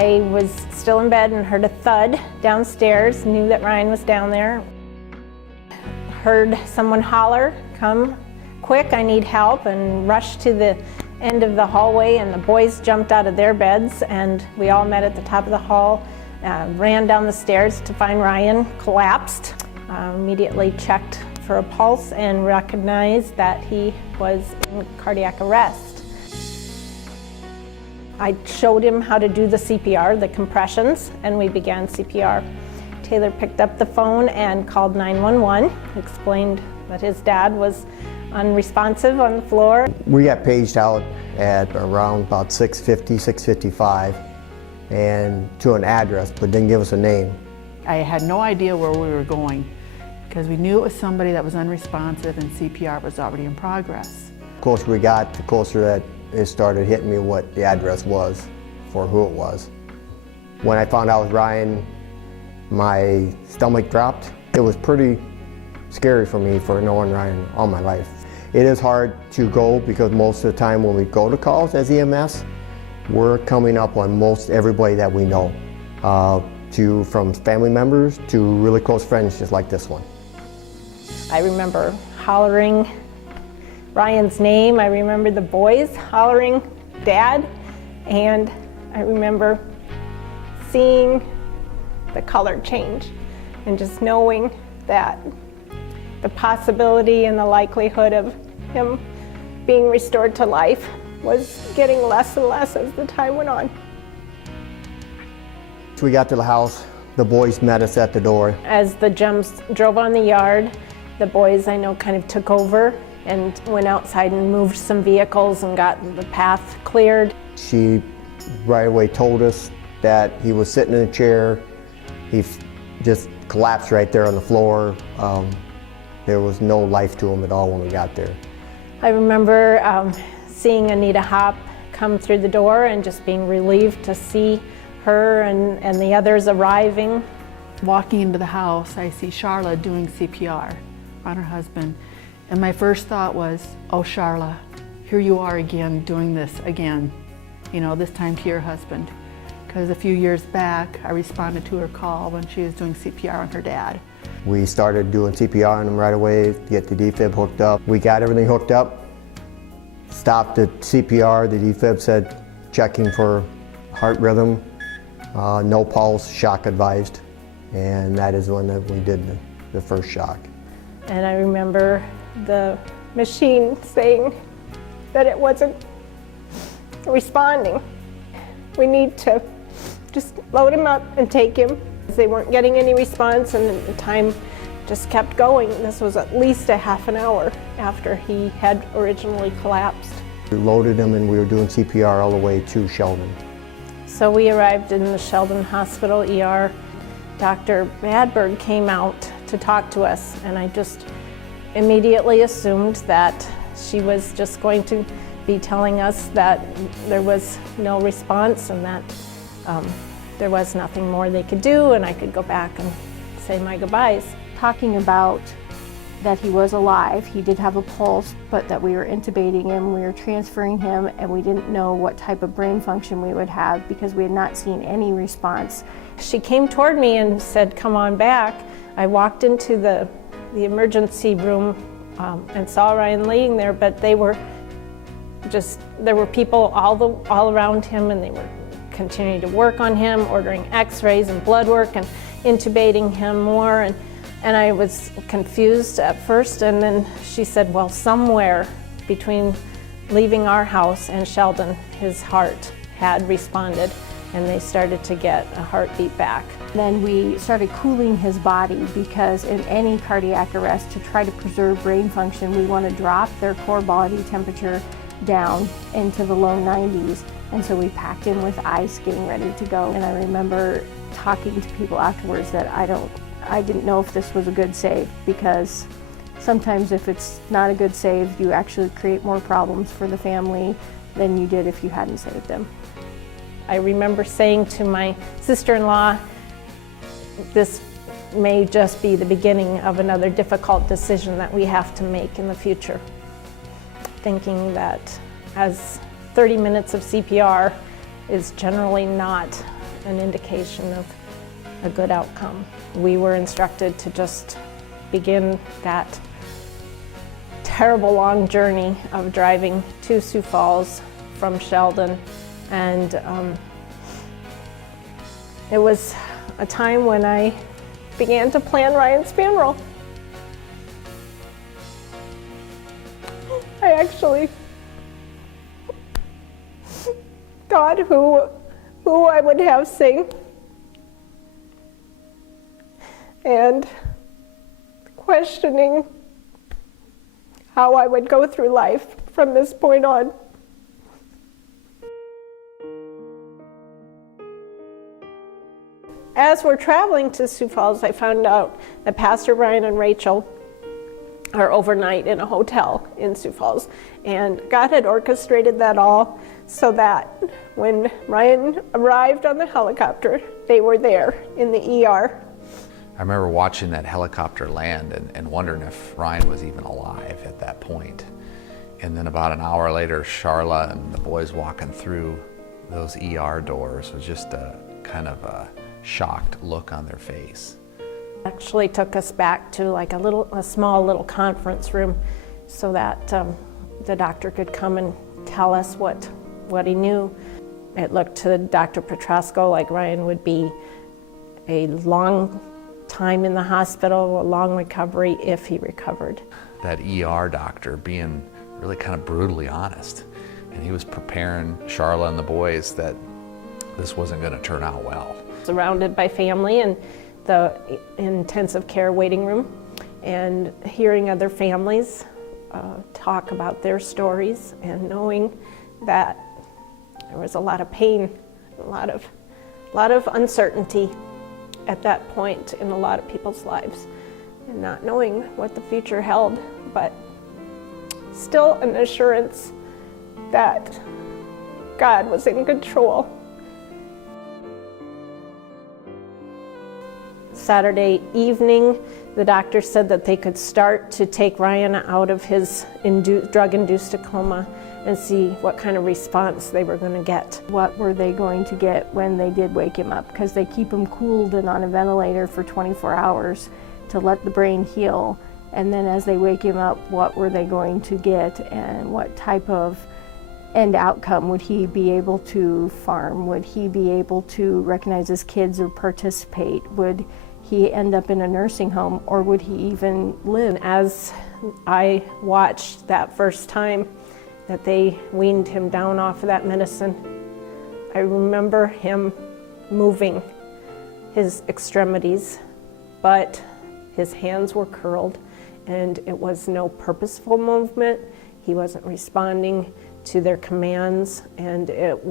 I was still in bed and heard a thud downstairs, knew that Ryan was down there. Heard someone holler, "Come quick, I need help," and rushed to the end of the hallway, and the boys jumped out of their beds, and we all met at the top of the hall, ran down the stairs to find Ryan collapsed. Immediately checked for a pulse and recognized that he was in cardiac arrest. I showed him how to do the CPR, the compressions, and we began CPR. Taylor picked up the phone and called 911, explained that his dad was unresponsive on the floor. We got paged out at around about 6:50, 6:55, and to an address, but didn't give us a name. I had no idea where we were going because we knew it was somebody that was unresponsive and CPR was already in progress. The closer we got, the closer that it started hitting me what the address was for who it was. When I found out it was Ryan, my stomach dropped. It was pretty scary for me for knowing Ryan all my life. It is hard to go because most of the time when we go to calls as EMS, we're coming up on most everybody that we know, from family members to really close friends just like this one. I remember hollering Ryan's name. I remember the boys hollering Dad, and I remember seeing the color change and just knowing that the possibility and the likelihood of him being restored to life was getting less and less as the time went on. So we got to the house, the boys met us at the door. As the Gems drove on the yard, the boys I know kind of took over and went outside and moved some vehicles and got the path cleared. She right away told us that he was sitting in a chair. He just collapsed right there on the floor. There was no life to him at all when we got there. I remember seeing Anita Hopp come through the door and just being relieved to see her and the others arriving. Walking into the house, I see Charla doing CPR on her husband. And my first thought was, oh, Charla, here you are again doing this again, this time to your husband. Because a few years back, I responded to her call when she was doing CPR on her dad. We started doing CPR on him right away, get the defib hooked up. We got everything hooked up, stopped the CPR. The defib said checking for heart rhythm, no pulse, shock advised. And that is when we did the first shock. And I remember the machine saying that it wasn't responding. We need to just load him up and take him. They weren't getting any response, and the time just kept going. This was at least a half an hour after he had originally collapsed. We loaded him and we were doing CPR all the way to Sheldon. So we arrived in the Sheldon Hospital ER. Dr. Badberg came out to talk to us, and I just immediately assumed that she was just going to be telling us that there was no response and that there was nothing more they could do, and I could go back and say my goodbyes. Talking about that he was alive, he did have a pulse, but that we were intubating him, we were transferring him, and we didn't know what type of brain function we would have because we had not seen any response. She came toward me and said, "Come on back." I walked into the emergency room and saw Ryan laying there, but there were people all around him, and they were continuing to work on him, ordering x-rays and blood work and intubating him more. And I was confused at first, and then she said, well, somewhere between leaving our house and Sheldon, his heart had responded, and they started to get a heartbeat back. Then we started cooling his body because in any cardiac arrest, to try to preserve brain function, we want to drop their core body temperature down into the low 90s. And so we packed him with ice, getting ready to go. And I remember talking to people afterwards that I didn't know if this was a good save, because sometimes if it's not a good save, you actually create more problems for the family than you did if you hadn't saved him. I remember saying to my sister-in-law, this may just be the beginning of another difficult decision that we have to make in the future. Thinking that as 30 minutes of CPR is generally not an indication of a good outcome. We were instructed to just begin that terrible long journey of driving to Sioux Falls from Sheldon, and it was a time when I began to plan Ryan's funeral. I actually thought who I would have sing, and questioning how I would go through life from this point on. As we're traveling to Sioux Falls, I found out that Pastor Ryan and Rachel are overnight in a hotel in Sioux Falls, and God had orchestrated that all so that when Ryan arrived on the helicopter, they were there in the ER. I remember watching that helicopter land and wondering if Ryan was even alive at that point. And then about an hour later, Charla and the boys walking through those ER doors was just a kind of a shocked look on their face. Actually took us back to like a small little conference room so that the doctor could come and tell us what he knew. It looked to Dr. Petrosco like Ryan would be a long time in the hospital, a long recovery if he recovered. That ER doctor being really kind of brutally honest, and he was preparing Charla and the boys that this wasn't going to turn out well. Surrounded by family and the intensive care waiting room, and hearing other families talk about their stories, and knowing that there was a lot of pain, a lot of uncertainty at that point in a lot of people's lives, and not knowing what the future held, but still an assurance that God was in control. Saturday evening, the doctor said that they could start to take Ryan out of his drug-induced coma and see what kind of response they were going to get. What were they going to get when they did wake him up? Because they keep him cooled and on a ventilator for 24 hours to let the brain heal. And then as they wake him up, what were they going to get, and what type of end outcome? Would he be able to farm? Would he be able to recognize his kids or participate? Would he end up in a nursing home, or would he even live? As I watched that first time that they weaned him down off of that medicine, I remember him moving his extremities, but his hands were curled, and it was no purposeful movement. He wasn't responding to their commands, and it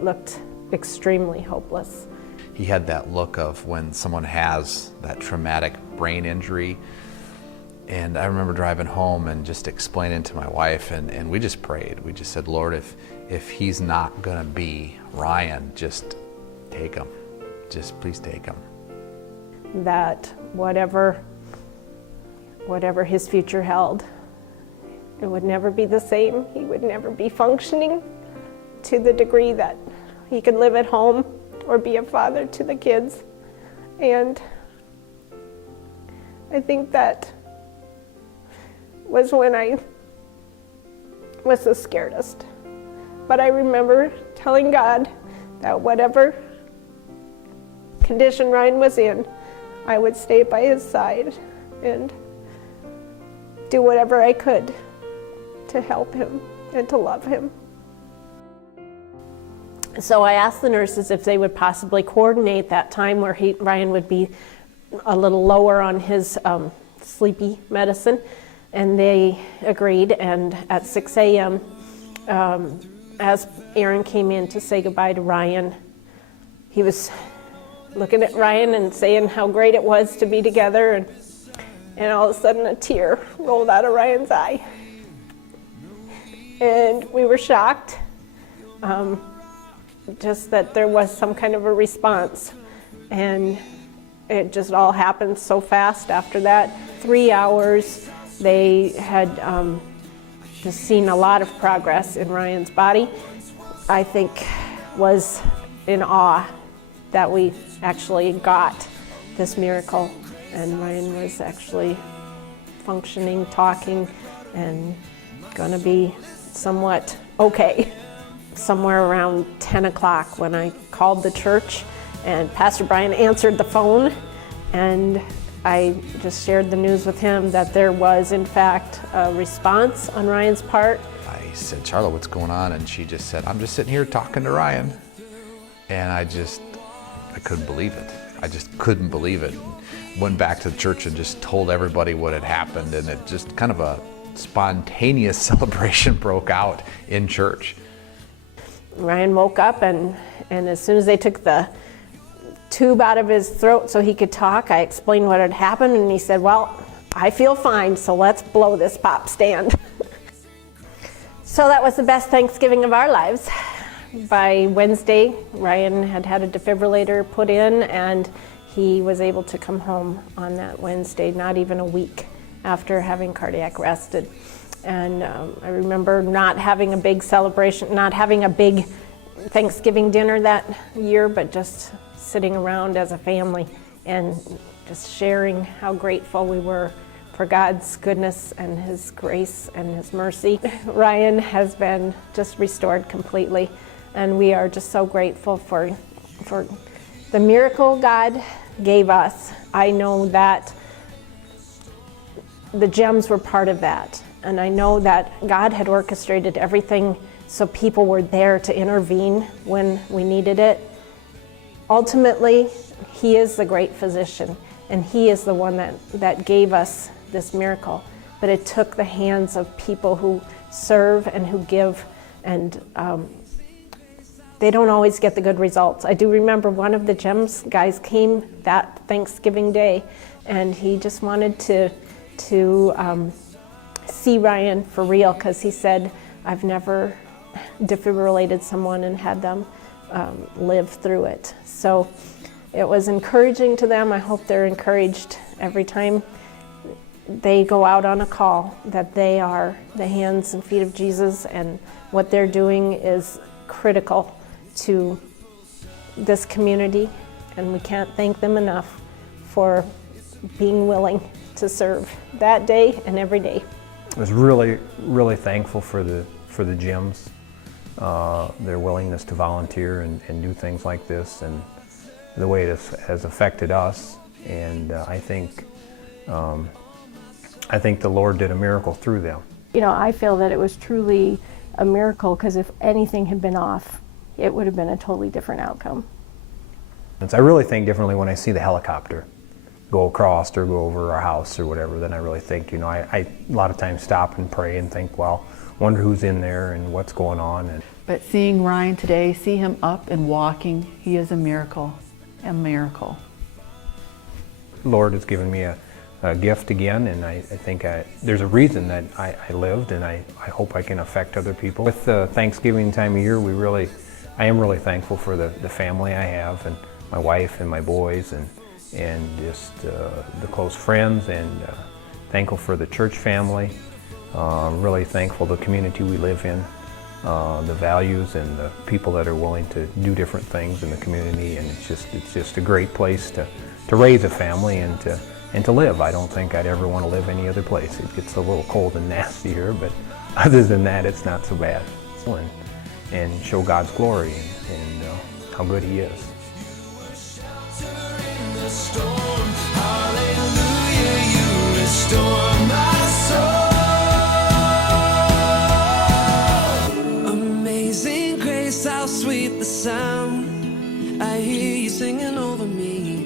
looked extremely hopeless. He had that look of when someone has that traumatic brain injury. And I remember driving home and just explaining to my wife, and we just prayed. We just said, Lord, if he's not gonna be Ryan, just take him. Just please take him. That whatever his future held, it would never be the same. He would never be functioning to the degree that he could live at home or be a father to the kids. And I think that was when I was the scaredest. But I remember telling God that whatever condition Ryan was in, I would stay by his side and do whatever I could to help him and to love him. So I asked the nurses if they would possibly coordinate that time where Ryan would be a little lower on his sleepy medicine, and they agreed. And at 6 a.m., as Aaron came in to say goodbye to Ryan, he was looking at Ryan and saying how great it was to be together, and all of a sudden a tear rolled out of Ryan's eye. And we were shocked, just that there was some kind of a response. And it just all happened so fast after that. 3 hours, they had just seen a lot of progress in Ryan's body. I think, was in awe that we actually got this miracle, and Ryan was actually functioning, talking, and gonna be somewhat okay. Somewhere around 10 o'clock when I called the church, and Pastor Brian answered the phone, and I just shared the news with him that there was in fact a response on Ryan's part. I said, Charlotte, what's going on? And she just said, I'm just sitting here talking to Ryan. And I couldn't believe it. I just couldn't believe it. Went back to the church and just told everybody what had happened, and it just kind of a spontaneous celebration broke out in church. Ryan woke up, and as soon as they took the tube out of his throat so he could talk, I explained what had happened, and he said, well, I feel fine, so let's blow this pop stand. So that was the best Thanksgiving of our lives. By Wednesday, Ryan had had a defibrillator put in, and he was able to come home on that Wednesday, not even a week after having cardiac arrested. And I remember not having a big celebration, not having a big Thanksgiving dinner that year, but just sitting around as a family and just sharing how grateful we were for God's goodness and His grace and His mercy. Ryan has been just restored completely, and we are just so grateful for the miracle God gave us. I know that the gems were part of that, and I know that God had orchestrated everything so people were there to intervene when we needed it. Ultimately, He is the great physician, and He is the one that gave us this miracle. But it took the hands of people who serve and who give, and they don't always get the good results. I do remember one of the GEMS guys came that Thanksgiving Day, and he just wanted to see Ryan for real, because he said, I've never defibrillated someone and had them live through it. So it was encouraging to them. I hope they're encouraged every time they go out on a call, that they are the hands and feet of Jesus, and what they're doing is critical to this community, and we can't thank them enough for being willing to serve that day and every day. I was really, really thankful for the GEMS, their willingness to volunteer and do things like this, and the way it has affected us. And I think the Lord did a miracle through them. You know, I feel that it was truly a miracle, because if anything had been off, it would have been a totally different outcome. I really think differently when I see the helicopter go across or go over our house or whatever. Then I really think, you know, I a lot of times stop and pray and think, well, wonder who's in there and what's going on. And But seeing Ryan today, see him up and walking, he is a miracle, a miracle. the Lord has given me a gift again, and I think there's a reason that I lived, and I hope I can affect other people. With the Thanksgiving time of year, I am really thankful for the family I have, and my wife and my boys, and just the close friends, and thankful for the church family. Really thankful the community we live in, the values and the people that are willing to do different things in the community, and it's just a great place to raise a family and to live. I don't think I'd ever want to live any other place. It gets a little cold and nasty here, but other than that, it's not so bad. And show God's glory and how good He is. Amazing grace, how sweet the sound. I hear you singing over me.